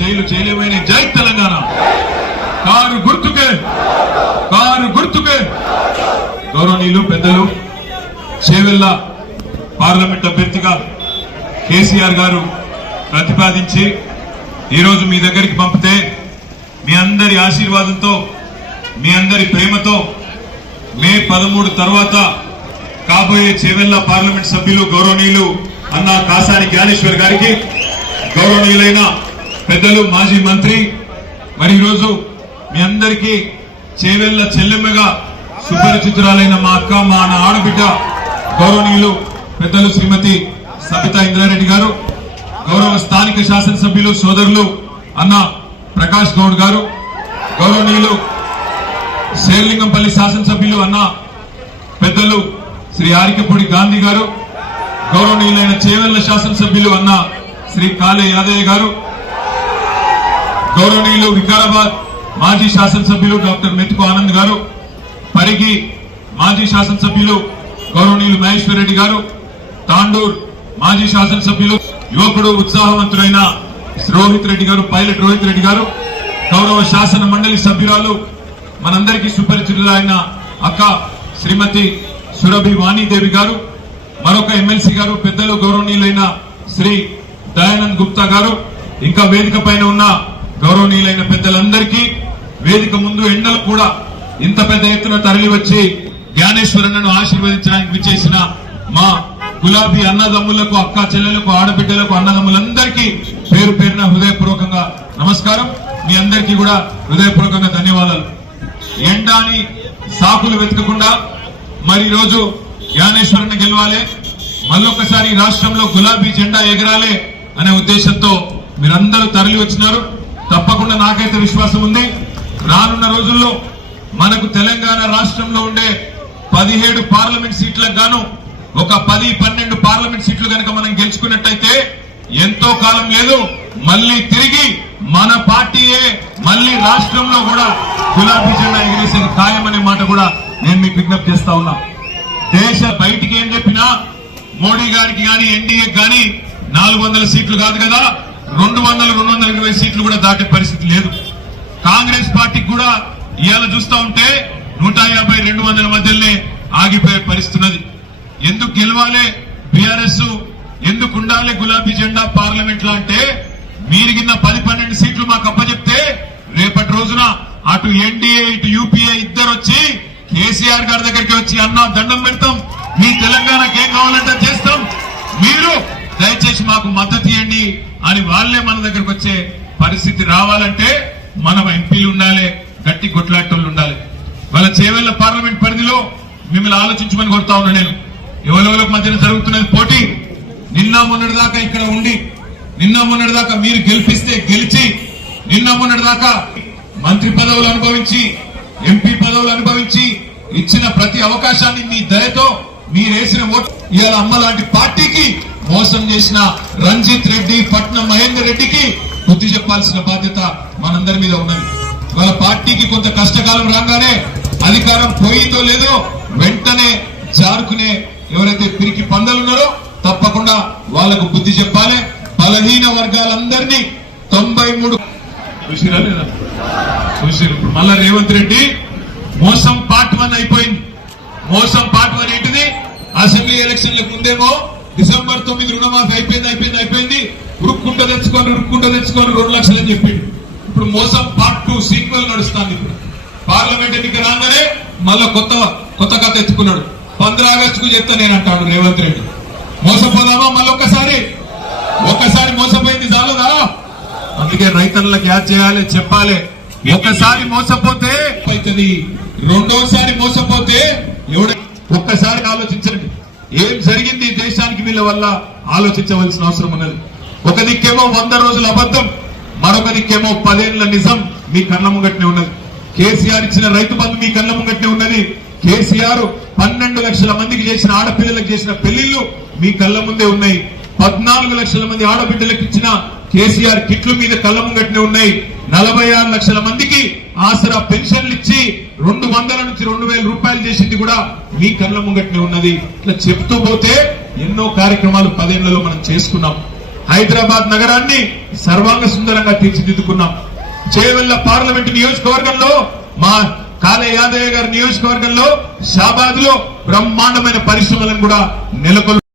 చేయలు చేయలేమైన జై తెలంగాణ. కారు గుర్తుకే కారు గుర్తుకే. గౌరవనీయులు పెద్దలు చేవెళ్ళ పార్లమెంట్ అభ్యర్థిగా కేసీఆర్ గారు ప్రతిపాదించి ఈరోజు మీ దగ్గరికి పంపితే మీ అందరి ఆశీర్వాదంతో మీ అందరి ప్రేమతో మే పదమూడు తర్వాత కాబోయే చేవెళ్ళ పార్లమెంట్ సభ్యులు గౌరవనీయులు అన్న కాసాని జ్ఞానేశ్వర్ గారికి గౌరవనీయులైన పెద్దలు మాజీ మంత్రి మరి ఈరోజు మీ అందరికీ చేవెళ్ళ చెల్లెమ్మగా సుపరిచితురాలైన మా అక్క మా నా ఆడబిడ్డ గౌరవనీయులు పెద్దలు శ్రీమతి సబితా ఇంద్రారెడ్డి గారు గౌరవ స్థానిక శాసనసభ్యులు సోదరులు అన్న ప్రకాష్ గౌడ్ గారు గౌరవనీయులు శేర్లింగంపల్లి శాసనసభ్యులు అన్న పెద్దలు శ్రీ ఆరికపూడి గాంధీ గారు గౌరవనీయులైన చేవెళ్ళ శాసనసభ్యులు అన్న శ్రీ కాళే యాదయ్య గారు గౌరవనీయులు వికారాబాద్ మాజీ శాసనసభ్యులు డాక్టర్ మెతుకు ఆనంద్ గారు పరిగి మాజీ శాసనసభ్యులు గౌరవనీయులు మహేశ్వర్ రెడ్డి గారు తాండూర్ మాజీ శాసనసభ్యులు యువకుడు ఉత్సాహవంతులైన రోహిత్ రెడ్డి గారు పైలట్ రోహిత్ రెడ్డి గారు గౌరవ శాసన మండలి సభ్యురాలు మనందరికీ సుపరిచితులైన అక్క శ్రీమతి సురభి వాణీదేవి గారు మరొక ఎమ్మెల్సీ గారు పెద్దలు గౌరవనీయులైన శ్రీ దయానంద్ గుప్తా గారు ఇంకా వేదిక పైన ఉన్న గౌరవనీయులైన పెద్దలందరికీ వేదిక ముందు ఎండలు కూడా ఇంత పెద్ద ఎత్తున తరలి వచ్చి జ్ఞానేశ్వరన్నను ఆశీర్వదించడానికి విచ్చేసిన మా గులాబీ అన్నదమ్ములకు అక్క చెల్లెలకు ఆడబిడ్డలకు అన్నదమ్ములందరికీ పేరు పేరున హృదయపూర్వకంగా నమస్కారం. మీ అందరికీ కూడా హృదయపూర్వకంగా ధన్యవాదాలు. ఎండాని సాకులు వెతకకుండా మరి రోజు జ్ఞానేశ్వరుని గెలవాలి. మళ్ళొకసారి రాష్ట్రంలో గులాబీ జెండా ఎగరాలి అనే ఉద్దేశంతో మీరందరూ తరలి వచ్చినారు తప్పకుండా నాకైతే విశ్వాసం ఉంది. రానున్న రోజుల్లో మనకు తెలంగాణ రాష్ట్రంలో ఉండే పదిహేడు పార్లమెంట్ సీట్లకు గాను ఒక పది పన్నెండు పార్లమెంట్ సీట్లు కనుక మనం గెలుచుకున్నట్టయితే ఎంతో కాలం లేదు. మళ్ళీ తిరిగి మన పార్టీయే మళ్ళీ రాష్ట్రంలో కూడా గులాబీ జెండా ఎగిరేసేది ఖాయమనే మాట కూడా నేను మీకు విజ్ఞప్తి చేస్తా ఉన్నా. దేశ బయటికి ఏం చెప్పినా మోడీ గారికి కానీ ఎన్డీఏకి కానీ నాలుగు వందల సీట్లు కాదు కదా. రెండు వందల రెండు వందల ఇరవై సీట్లు కూడా దాటే పరిస్థితి లేదు. కాంగ్రెస్ పార్టీకి కూడా ఇవాళ చూస్తా ఉంటే నూట యాభై రెండు వందల మధ్యలోనే ఆగిపోయే పరిస్థితున్నది. ఎందుకు గెలవాలి బీఆర్ఎస్? ఎందుకు ఉండాలి గులాబీ జెండా పార్లమెంట్లో అంటే? మీరు కింద పది పన్నెండు సీట్లు మాకు అప్పచెప్తే రేపటి రోజున అటు ఎన్డీఏ ఇటు యూపీఏ ఇద్దరు వచ్చి కేసీఆర్ గారి దగ్గరికి వచ్చి అన్న దండం పెడతాం. మీ తెలంగాణకి ఏం కావాలంటే చేస్తాం. మీరు దయచేసి మాకు మద్దతు ఇవ్వండి అని వాళ్ళే మన దగ్గరకు వచ్చే పరిస్థితి రావాలంటే మనం ఎంపీలు ఉండాలి గట్టి కొట్లాటోళ్ళు ఉండాలి. వాళ్ళ చేవెళ్ళ పార్లమెంట్ పరిధిలో మిమ్మల్ని ఆలోచించమని కొడతా ఉన్నా నేను. ఎవరెవరికి మధ్యన జరుగుతున్నది పోటీ. నిన్న మొన్నటి దాకా ఇక్కడ ఉండి నిన్న మొన్నటి దాకా మీరు గెలిపిస్తే గెలిచి నిన్న మొన్నటి దాకా మంత్రి పదవులు అనుభవించి ఎంపీ పదవులు అనుభవించి ఇచ్చిన ప్రతి అవకాశాన్ని మీ దయతో మీరేసిన ఓటు ఇవాళ అమ్మ లాంటి పార్టీకి మోసం చేసిన రంజిత్ రెడ్డి పట్నం మహేందర్ రెడ్డికి బుద్ధి చెప్పాల్సిన బాధ్యత మనందరి మీద ఉన్నది. వాళ్ళ పార్టీకి కొంత కష్టకాలం రాగానే అధికారం పోయిందో లేదో వెంటనే జారుకునే ఎవరైతే పిరికి పందలున్నారో తప్పకుండా వాళ్ళకు బుద్ధి చెప్పాలి. బలహీన వర్గాలందరినీ తొంభై మూడు చూసిరా లేదా? చూసిరు. ఇప్పుడు మళ్ళా రేవంత్ రెడ్డి మోసం పార్ట్ వన్ అయిపోయింది. మోసం పార్ట్ వన్ ఏంటిది? అసెంబ్లీ ఎలక్షన్లకు ముందేమో డిసెంబర్ తొమ్మిది రుణమాఫీ అయిపోయింది అయిపోయింది అయిపోయింది. రుక్కుంట తెచ్చుకొని రుక్కుంట తెచ్చుకొని రెండు లక్షలు అని చెప్పింది ఇప్పుడు మోసం పార్ట్ టూ సీక్వెల్ నడుస్తాను ఇప్పుడు. పార్లమెంట్ ఎన్నిక రాగానే మళ్ళా కొత్త కొత్త కథ ఎత్తుకున్నాడు. పంద్ర ఆగస్టుకు చెప్తా నేను అంటాడు రేవంత్ రెడ్డి. మోసపోదామా మళ్ళొక్కసారి ఒక్కసారి? మోసపోయింది చాలదా? అందుకే రైతన్నలకు యాద్ చేయాలి చెప్పాలి. ఒక్కసారి మోసపోతే అవుతుంది రెండోసారి మోసపోతే ఎవడ ఒక్కసారి ఆలోచించండి. ఏం జరిగింది ఈ దేశానికి వీళ్ళ వల్ల ఆలోచించవలసిన అవసరం ఉన్నది? ఒక దిక్కేమో వంద రోజుల అబద్ధం మరొక దిక్కేమో పదేళ్ళ నిజం మీ కళ్ళ ముంగట్నే ఉన్నది. కేసీఆర్ ఇచ్చిన రైతు బంధు మీ కళ్ళ ముంగట్నే ఉన్నది. కేసీఆర్ పన్నెండు లక్షల మందికి చేసిన ఆడపిల్లలకు చేసిన పెళ్ళిళ్ళు మీ కళ్ళ ముందే ఉన్నాయి. పద్నాలుగు లక్షల మంది ఆడబిడ్డలకు ఇచ్చిన కేసీఆర్ కిట్లు మీద కళ్ళ ముంగట్నే ఉన్నాయి. నలభై ఆరు లక్షల మందికి ఆసరా పెన్షన్లు ఇచ్చి రెండు వందల నుంచి రెండు వేల రూపాయలు చేసింది కూడా మీ కళ్ళ ముంగట్నే ఉన్నది. ఇట్లా చెప్తూ పోతే ఎన్నో కార్యక్రమాలు పదేళ్ళలో మనం చేసుకున్నాం. హైదరాబాద్ నగరాన్ని సర్వాంగ సుందరంగా తీర్చిదిద్దుకున్నాం. చేవెళ్ళ పార్లమెంట్ నియోజకవర్గంలో మా కాలే యాదయ్య గారి నియోజకవర్గంలో షాబాద్లో బ్రహ్మాండమైన పరిశ్రమలను కూడా నెలకొల్పు